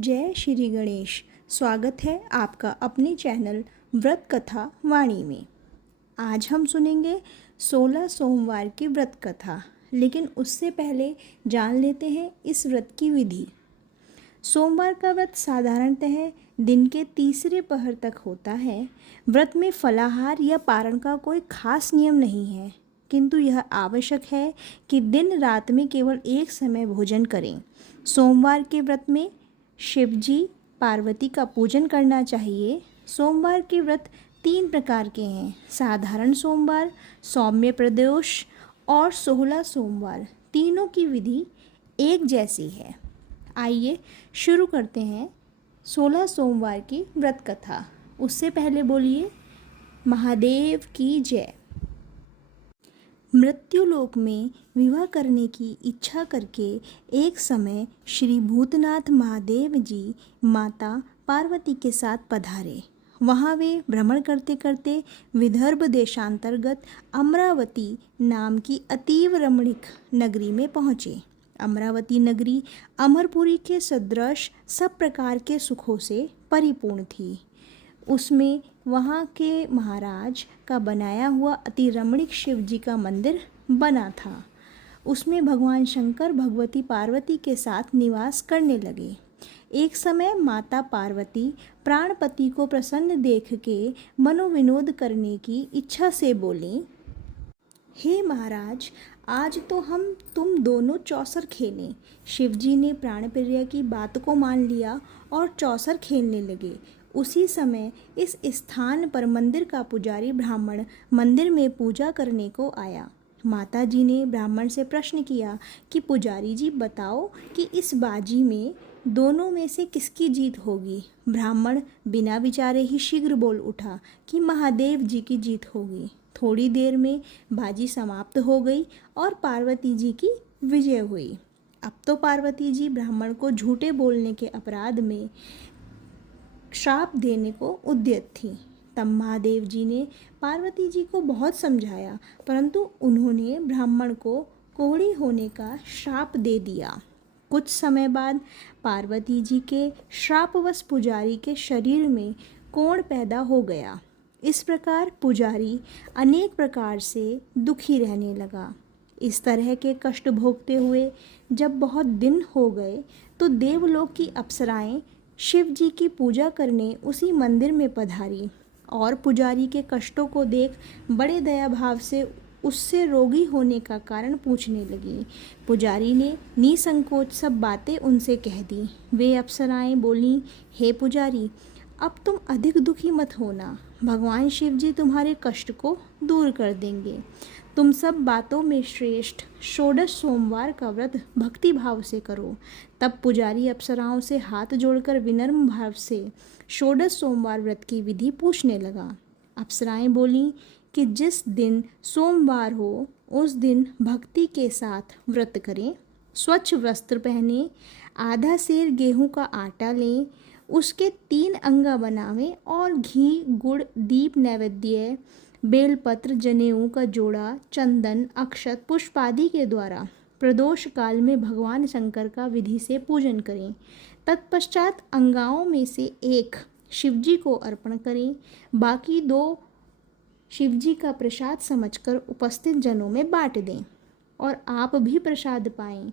जय श्री गणेश। स्वागत है आपका अपने चैनल व्रत कथा वाणी में। आज हम सुनेंगे 16 सोमवार की व्रत कथा, लेकिन उससे पहले जान लेते हैं इस व्रत की विधि। सोमवार का व्रत साधारणतः दिन के तीसरे पहर तक होता है। व्रत में फलाहार या पारण का कोई खास नियम नहीं है, किंतु यह आवश्यक है कि दिन रात में केवल एक समय भोजन करें। सोमवार के व्रत में शिवजी पार्वती का पूजन करना चाहिए। सोमवार के व्रत 3 प्रकार के हैं: साधारण सोमवार, सौम्य प्रदोष और 16 सोमवार। तीनों की विधि एक जैसी है। आइए शुरू करते हैं 16 सोमवार की व्रत कथा। उससे पहले बोलिए महादेव की जय। मृत्युलोक में विवाह करने की इच्छा करके एक समय श्री भूतनाथ महादेव जी माता पार्वती के साथ पधारे। वहाँ वे भ्रमण करते करते विदर्भ देशांतर्गत अमरावती नाम की अतीव रमणीक नगरी में पहुँचे। अमरावती नगरी अमरपुरी के सदृश सब प्रकार के सुखों से परिपूर्ण थी। उसमें वहाँ के महाराज का बनाया हुआ अति रमणीक शिव जी का मंदिर बना था। उसमें भगवान शंकर भगवती पार्वती के साथ निवास करने लगे। एक समय माता पार्वती प्राणपति को प्रसन्न देख के मनोविनोद करने की इच्छा से बोली, हे महाराज, आज तो हम तुम दोनों चौसर खेलें। शिवजी ने प्राणप्रिय की बात को मान लिया और चौसर खेलने लगे। उसी समय इस स्थान पर मंदिर का पुजारी ब्राह्मण मंदिर में पूजा करने को आया। माता जी ने ब्राह्मण से प्रश्न किया कि पुजारी जी बताओ कि इस बाजी में दोनों में से किसकी जीत होगी। ब्राह्मण बिना विचारे ही शीघ्र बोल उठा कि महादेव जी की जीत होगी। थोड़ी देर में बाजी समाप्त हो गई और पार्वती जी की विजय हुई। अब तो पार्वती जी ब्राह्मण को झूठे बोलने के अपराध में श्राप देने को उद्यत थी। तब महादेव जी ने पार्वती जी को बहुत समझाया, परंतु उन्होंने ब्राह्मण को कोढ़ी होने का श्राप दे दिया। कुछ समय बाद पार्वती जी के श्रापवश पुजारी के शरीर में कोढ़ पैदा हो गया। इस प्रकार पुजारी अनेक प्रकार से दुखी रहने लगा। इस तरह के कष्ट भोगते हुए जब बहुत दिन हो गए तो देवलोक की अप्सराएं शिव जी की पूजा करने उसी मंदिर में पधारी और पुजारी के कष्टों को देख बड़े दया भाव से उससे रोगी होने का कारण पूछने लगी। पुजारी ने निसंकोच सब बातें उनसे कह दी। वे अप्सराएं बोलीं, हे पुजारी, अब तुम अधिक दुखी मत होना, भगवान शिव जी तुम्हारे कष्ट को दूर कर देंगे। तुम सब बातों में श्रेष्ठ 16 सोमवार का व्रत भक्ति भाव से करो। तब पुजारी अप्सराओं से हाथ जोड़कर विनम्र भाव से 16 सोमवार व्रत की विधि पूछने लगा। अप्सराएं बोलीं कि जिस दिन सोमवार हो उस दिन भक्ति के साथ व्रत करें, स्वच्छ वस्त्र पहने, आधा सेर गेहूं का आटा लें, उसके 3 अंगा बनावें और घी, गुड़, दीप नैवेद्य, बेलपत्र, जनेऊ का जोड़ा, चंदन, अक्षत, पुष्प आदि के द्वारा प्रदोष काल में भगवान शंकर का विधि से पूजन करें। तत्पश्चात अंगाओं में से एक शिवजी को अर्पण करें, बाकी 2 शिवजी का प्रसाद समझकर उपस्थित जनों में बांट दें और आप भी प्रसाद पाएं।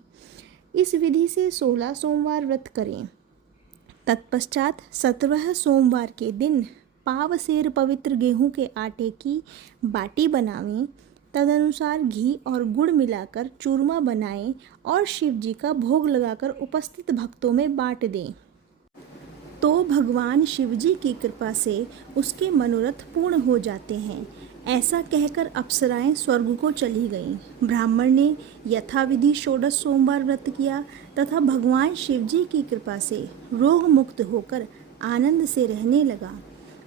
इस विधि से 16 सोमवार व्रत करें। तत्पश्चात 17वें सोमवार के दिन पाव सेर पवित्र गेहूं के आटे की बाटी बनावें। तदनुसार घी और गुड़ मिलाकर चूरमा बनाएं और शिव जी का भोग लगाकर उपस्थित भक्तों में बांट दें। तो भगवान शिव जी की कृपा से उसके मनोरथ पूर्ण हो जाते हैं। ऐसा कहकर अप्सराएं स्वर्ग को चली गईं। ब्राह्मण ने यथाविधि 16 सोमवार व्रत किया तथा भगवान शिव जी की कृपा से रोग मुक्त होकर आनंद से रहने लगा।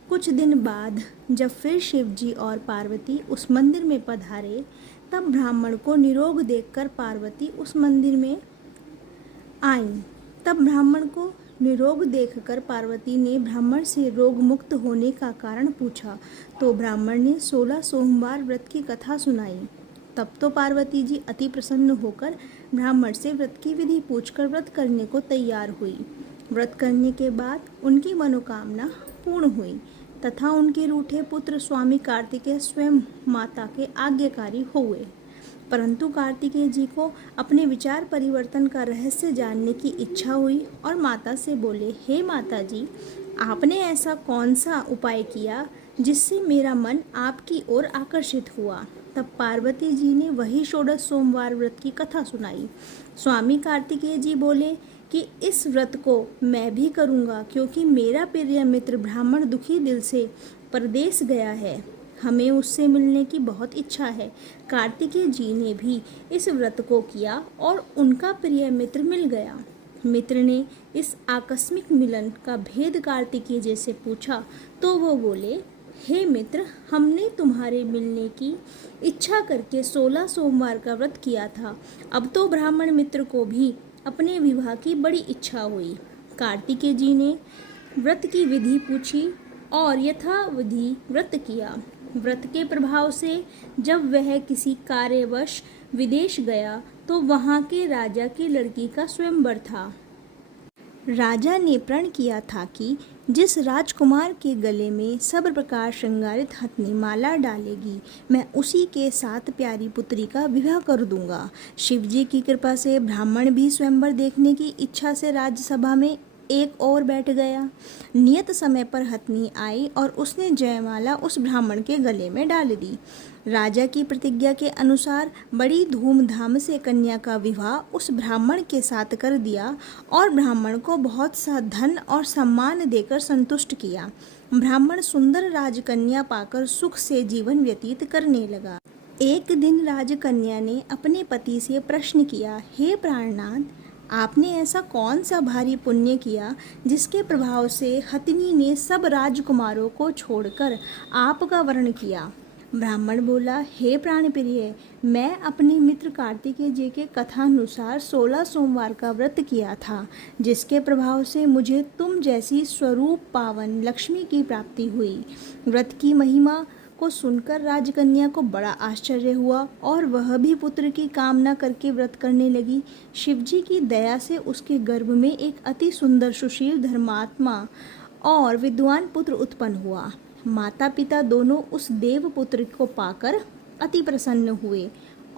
कुछ दिन बाद जब फिर शिव जी और पार्वती उस मंदिर में पधारे, तब ब्राह्मण को निरोग देखकर पार्वती उस मंदिर में आईं। तब ब्राह्मण को निरोग देखकर पार्वती ने ब्राह्मण से रोग मुक्त होने का कारण पूछा, तो ब्राह्मण ने 16 सोमवार व्रत की कथा सुनाई। तब तो पार्वती जी अति प्रसन्न होकर ब्राह्मण से व्रत की विधि पूछकर व्रत करने को तैयार हुई। व्रत करने के बाद उनकी मनोकामना पूर्ण हुई तथा उनके रूठे पुत्र स्वामी कार्तिकेय स्वयं माता के आज्ञाकारी हुए। परंतु कार्तिकेय जी को अपने विचार परिवर्तन का रहस्य जानने की इच्छा हुई और माता से बोले, हे माता जी, आपने ऐसा कौन सा उपाय किया जिससे मेरा मन आपकी ओर आकर्षित हुआ। तब पार्वती जी ने वही षोडश सोमवार व्रत की कथा सुनाई। स्वामी कार्तिकेय जी बोले कि इस व्रत को मैं भी करूँगा, क्योंकि मेरा प्रिय मित्र ब्राह्मण दुखी दिल से परदेश गया है, हमें उससे मिलने की बहुत इच्छा है। कार्तिकेय जी ने भी इस व्रत को किया और उनका प्रिय मित्र मिल गया। मित्र ने इस आकस्मिक मिलन का भेद कार्तिकेय जी से पूछा तो वो बोले, हे मित्र, हमने तुम्हारे मिलने की इच्छा करके 16 सोमवार का व्रत किया था। अब तो ब्राह्मण मित्र को भी अपने विवाह की बड़ी इच्छा हुई। कार्तिकेय जी ने व्रत की विधि पूछी और यथाविधि व्रत किया। व्रत के प्रभाव से जब वह किसी कार्यवश विदेश गया तो वहाँ के राजा की लड़की का स्वयंवर था। राजा ने प्रण किया था कि जिस राजकुमार के गले में सब प्रकार श्रृंगारित हथनी माला डालेगी, मैं उसी के साथ प्यारी पुत्री का विवाह कर दूंगा। शिवजी की कृपा से ब्राह्मण भी स्वयंवर देखने की इच्छा से राज्यसभा में एक और बैठ गया। नियत समय पर हथनी आई और उसने जयमाला उस ब्राह्मण के गले में डाल दी। राजा की प्रतिज्ञा के अनुसार बड़ी धूमधाम से कन्या का विवाह उस ब्राह्मण के साथ कर दिया और ब्राह्मण को बहुत सा धन और सम्मान देकर संतुष्ट किया। ब्राह्मण सुंदर राजकन्या पाकर सुख से जीवन व्यतीत करने लगा। एक दिन राजकन्या ने अपने पति से प्रश्न किया, हे प्राणनाथ, आपने ऐसा कौन सा भारी पुण्य किया जिसके प्रभाव से हथिनी ने सब राजकुमारों को छोड़कर आपका वर्ण किया। ब्राह्मण बोला, हे प्राणप्रिय, मैं अपने मित्र कार्तिकेय जी के कथानुसार 16 सोमवार का व्रत किया था, जिसके प्रभाव से मुझे तुम जैसी स्वरूप पावन लक्ष्मी की प्राप्ति हुई। व्रत की महिमा को सुनकर राजकन्या को बड़ा आश्चर्य हुआ और वह भी पुत्र की कामना करके व्रत करने लगी। शिवजी की दया से उसके गर्भ में एक अति सुंदर सुशील धर्मात्मा और विद्वान पुत्र उत्पन्न हुआ। माता पिता दोनों उस देव पुत्र को पाकर अति प्रसन्न हुए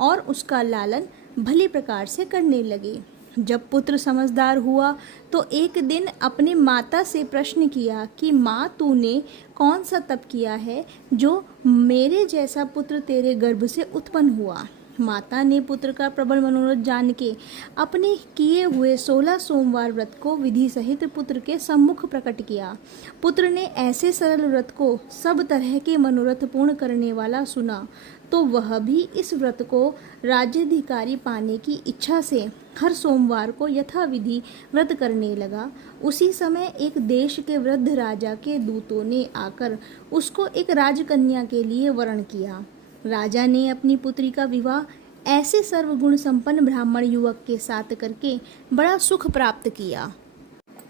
और उसका लालन भली प्रकार से करने लगे। जब पुत्र समझदार हुआ तो एक दिन अपने माता से प्रश्न किया कि माँ, तूने कौन सा तप किया है जो मेरे जैसा पुत्र तेरे गर्भ से उत्पन्न हुआ। माता ने पुत्र का प्रबल मनोरथ जान के अपने किए हुए 16 सोमवार व्रत को विधि सहित पुत्र के सम्मुख प्रकट किया। पुत्र ने ऐसे सरल व्रत को सब तरह के मनोरथ पूर्ण करने वाला सुना तो वह भी इस व्रत को राज्याधिकारी पाने की इच्छा से हर सोमवार को यथाविधि व्रत करने लगा। उसी समय एक देश के वृद्ध राजा के दूतों ने आकर उसको एक राजकन्या के लिए वरण किया। राजा ने अपनी पुत्री का विवाह ऐसे सर्वगुण संपन्न ब्राह्मण युवक के साथ करके बड़ा सुख प्राप्त किया।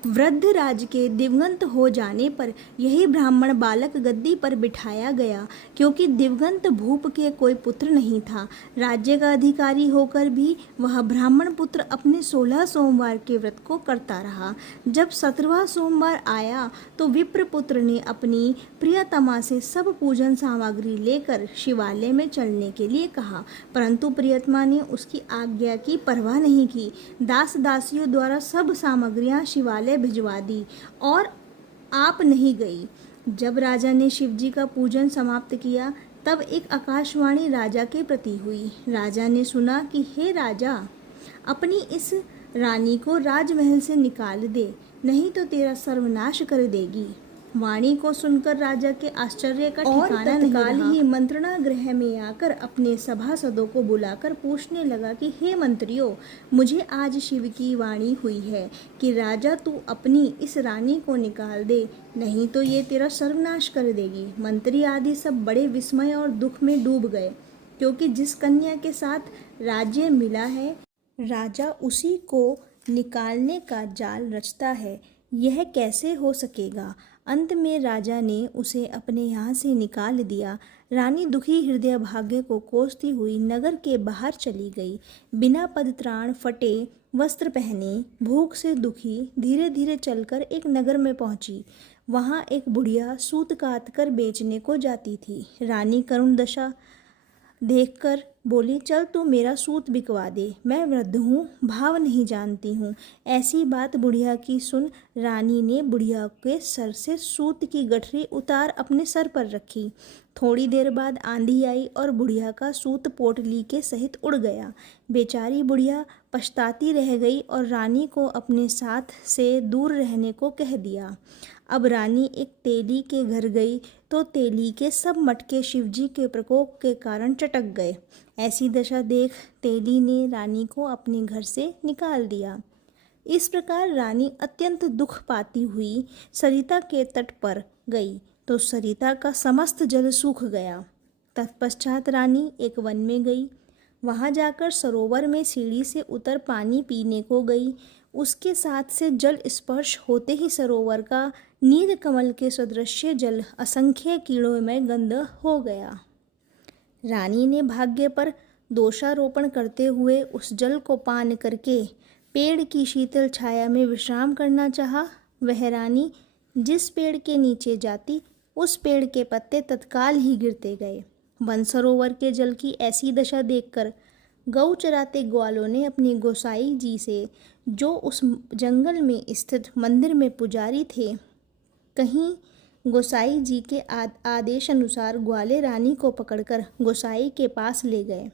वृद्ध राज के दिवंगत हो जाने पर यही ब्राह्मण बालक गद्दी पर बिठाया गया, क्योंकि दिवंगत भूप के कोई पुत्र नहीं था। राज्य का अधिकारी होकर भी वह ब्राह्मण पुत्र अपने 16 सोमवार के व्रत को करता रहा। जब 17वां सोमवार आया तो विप्र पुत्र ने अपनी प्रियतमा से सब पूजन सामग्री लेकर शिवालय में चलने के लिए कहा, परंतु प्रियतमा ने उसकी आज्ञा की परवाह नहीं की। दास दासियों द्वारा सब सामग्रियां शिवालय भिजवा दी और आप नहीं गई। जब राजा ने शिवजी का पूजन समाप्त किया तब एक आकाशवाणी राजा के प्रति हुई। राजा ने सुना कि हे राजा, अपनी इस रानी को राजमहल से निकाल दे, नहीं तो तेरा सर्वनाश कर देगी। वाणी को सुनकर राजा के आश्चर्य का ठिकाना नहीं रहा। ही मंत्रणा गृह में आकर अपने सभासदों को बुलाकर पूछने लगा कि हे मंत्रियों, मुझे आज शिव की वाणी हुई है कि राजा तू अपनी इस रानी को निकाल दे, नहीं तो ये तेरा सर्वनाश कर देगी। मंत्री आदि सब बड़े विस्मय और दुख में डूब गए, क्योंकि जिस कन्या के साथ राज्य मिला है राजा उसी को निकालने का जाल रचता है, यह कैसे हो सकेगा। अंत में राजा ने उसे अपने यहाँ से निकाल दिया। रानी दुखी हृदय भाग्य को कोसती हुई नगर के बाहर चली गई। बिना पदत्राण, फटे वस्त्र पहने, भूख से दुखी धीरे धीरे चलकर एक नगर में पहुंची। वहां एक बुढ़िया सूत काट कर बेचने को जाती थी। रानी करुण दशा देखकर बोली, चल तू मेरा सूत बिकवा दे, मैं वृद्ध हूँ, भाव नहीं जानती हूँ। ऐसी बात बुढ़िया की सुन रानी ने बुढ़िया के सर से सूत की गठरी उतार अपने सर पर रखी। थोड़ी देर बाद आंधी आई और बुढ़िया का सूत पोटली के सहित उड़ गया। बेचारी बुढ़िया पछताती रह गई और रानी को अपने साथ से दूर रहने को कह दिया। अब रानी एक तेली के घर गई तो तेली के सब मटके शिवजी के प्रकोप के कारण चटक गए। ऐसी दशा देख तेली ने रानी को अपने घर से निकाल दिया। इस प्रकार रानी अत्यंत दुख पाती हुई सरिता के तट पर गई तो सरिता का समस्त जल सूख गया। तत्पश्चात रानी एक वन में गई। वहां जाकर सरोवर में सीढ़ी से उतर पानी पीने को गई। उसके साथ से जल स्पर्श होते ही सरोवर का नील कमल के सदृश्य जल असंख्य कीड़ों में गंध हो गया। रानी ने भाग्य पर दोषारोपण करते हुए उस जल को पान करके पेड़ की शीतल छाया में विश्राम करना चाहा। वह रानी जिस पेड़ के नीचे जाती उस पेड़ के पत्ते तत्काल ही गिरते गए। वन सरोवर के जल की ऐसी दशा देखकर गौ चराते ग्वालों ने अपनी गोसाई जी से, जो उस जंगल में स्थित मंदिर में पुजारी थे, कहीं गोसाई जी के आदेश अनुसार ग्वाले रानी को पकड़कर गोसाई के पास ले गए।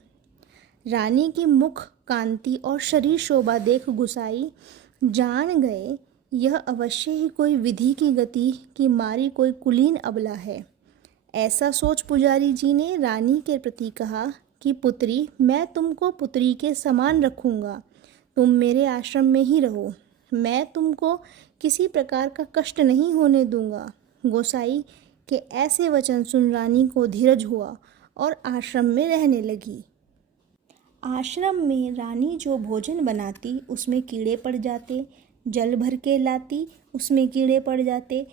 रानी की मुख कांति और शरीर शोभा देख गोसाई जान गए यह अवश्य ही कोई विधि की गति की मारी कोई कुलीन अबला है। ऐसा सोच पुजारी जी ने रानी के प्रति कहा कि पुत्री, मैं तुमको पुत्री के समान रखूंगा, तुम मेरे आश्रम में ही रहो, मैं तुमको किसी प्रकार का कष्ट नहीं होने दूंगा। गोसाई के ऐसे वचन सुन रानी को धीरज हुआ और आश्रम में रहने लगी। आश्रम में रानी जो भोजन बनाती उसमें कीड़े पड़ जाते, जल भर के लाती उसमें कीड़े पड़ जाते।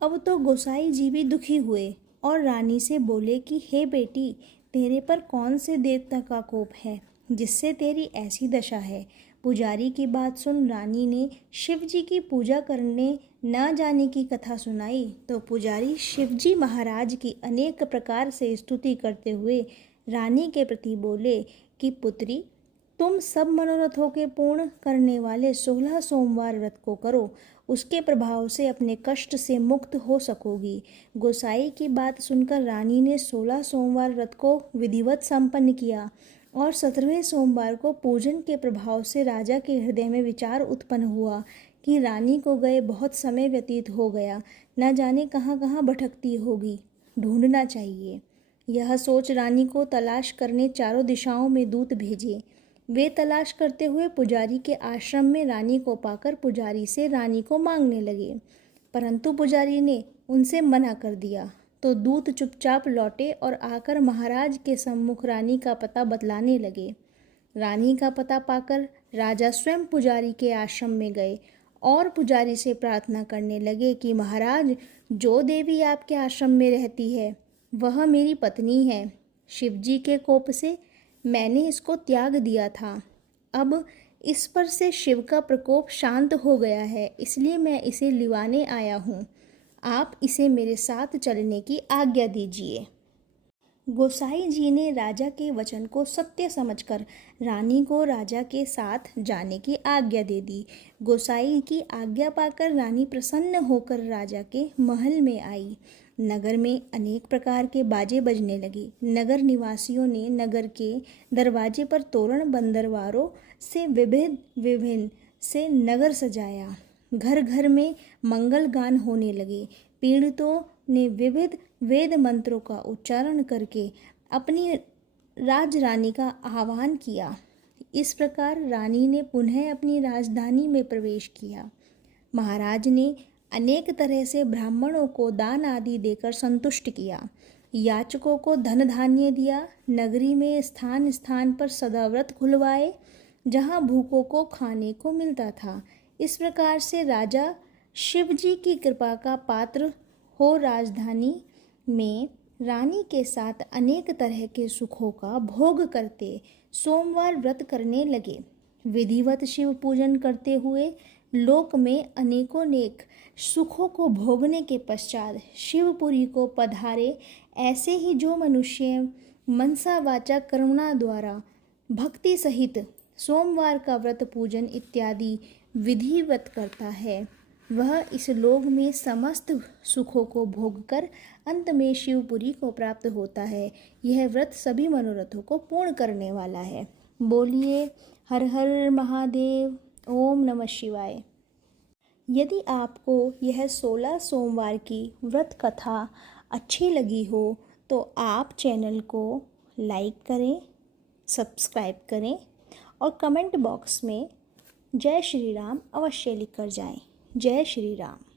अब तो गोसाई जी भी दुखी हुए और रानी से बोले कि हे बेटी, तेरे पर कौन से देवता का कोप है जिससे तेरी ऐसी दशा है। पुजारी की बात सुन रानी ने शिव जी की पूजा करने न जाने की कथा सुनाई तो पुजारी शिवजी महाराज की अनेक प्रकार से स्तुति करते हुए रानी के प्रति बोले कि पुत्री, तुम सब मनोरथों के पूर्ण करने वाले 16 सोमवार व्रत को करो, उसके प्रभाव से अपने कष्ट से मुक्त हो सकोगी। गोसाई की बात सुनकर रानी ने 16 सोमवार व्रत को विधिवत संपन्न किया और 17वें सोमवार को पूजन के प्रभाव से राजा के हृदय में विचार उत्पन्न हुआ कि रानी को गए बहुत समय व्यतीत हो गया, न जाने कहाँ कहाँ भटकती होगी, ढूंढना चाहिए। यह सोच रानी को तलाश करने चारों दिशाओं में दूत भेजे। वे तलाश करते हुए पुजारी के आश्रम में रानी को पाकर पुजारी से रानी को मांगने लगे, परंतु पुजारी ने उनसे मना कर दिया। तो दूत चुपचाप लौटे और आकर महाराज के सम्मुख रानी का पता बतलाने लगे। रानी का पता पाकर राजा स्वयं पुजारी के आश्रम में गए और पुजारी से प्रार्थना करने लगे कि महाराज, जो देवी आपके आश्रम में रहती है वह मेरी पत्नी है। शिवजी के कोप से मैंने इसको त्याग दिया था। अब इस पर से शिव का प्रकोप शांत हो गया है, इसलिए मैं इसे लिवाने आया हूँ। आप इसे मेरे साथ चलने की आज्ञा दीजिए। गोसाई जी ने राजा के वचन को सत्य समझकर रानी को राजा के साथ जाने की आज्ञा दे दी। गोसाई की आज्ञा पाकर रानी प्रसन्न होकर राजा के महल में आई। नगर में अनेक प्रकार के बाजे बजने लगे। नगर निवासियों ने नगर के दरवाजे पर तोरण बंदरवारों से विभिन्न से नगर सजाया। घर घर में मंगल गान होने लगे। पीड़ितों ने विविध वेद मंत्रों का उच्चारण करके अपनी राजरानी का आह्वान किया। इस प्रकार रानी ने पुनः अपनी राजधानी में प्रवेश किया। महाराज ने अनेक तरह से ब्राह्मणों को दान आदि देकर संतुष्ट किया। याचकों को धन धान्य दिया। नगरी में स्थान स्थान पर सदाव्रत खुलवाए जहाँ भूखों को खाने को मिलता था। इस प्रकार से राजा शिव जी की कृपा का पात्र हो राजधानी में रानी के साथ अनेक तरह के सुखों का भोग करते सोमवार व्रत करने लगे। विधिवत शिव पूजन करते हुए लोक में अनेकोनेक सुखों को भोगने के पश्चात शिवपुरी को पधारे। ऐसे ही जो मनुष्य मनसा वाचा करुणा द्वारा भक्ति सहित सोमवार का व्रत पूजन इत्यादि विधिवत करता है, वह इस लोक में समस्त सुखों को भोगकर अंत में शिवपुरी को प्राप्त होता है। यह व्रत सभी मनोरथों को पूर्ण करने वाला है। बोलिए हर हर महादेव, ओम नमः शिवाय। यदि आपको यह 16 सोमवार की व्रत कथा अच्छी लगी हो तो आप चैनल को लाइक करें, सब्सक्राइब करें और कमेंट बॉक्स में जय श्री राम अवश्य लिख कर जाएं। जय श्री राम।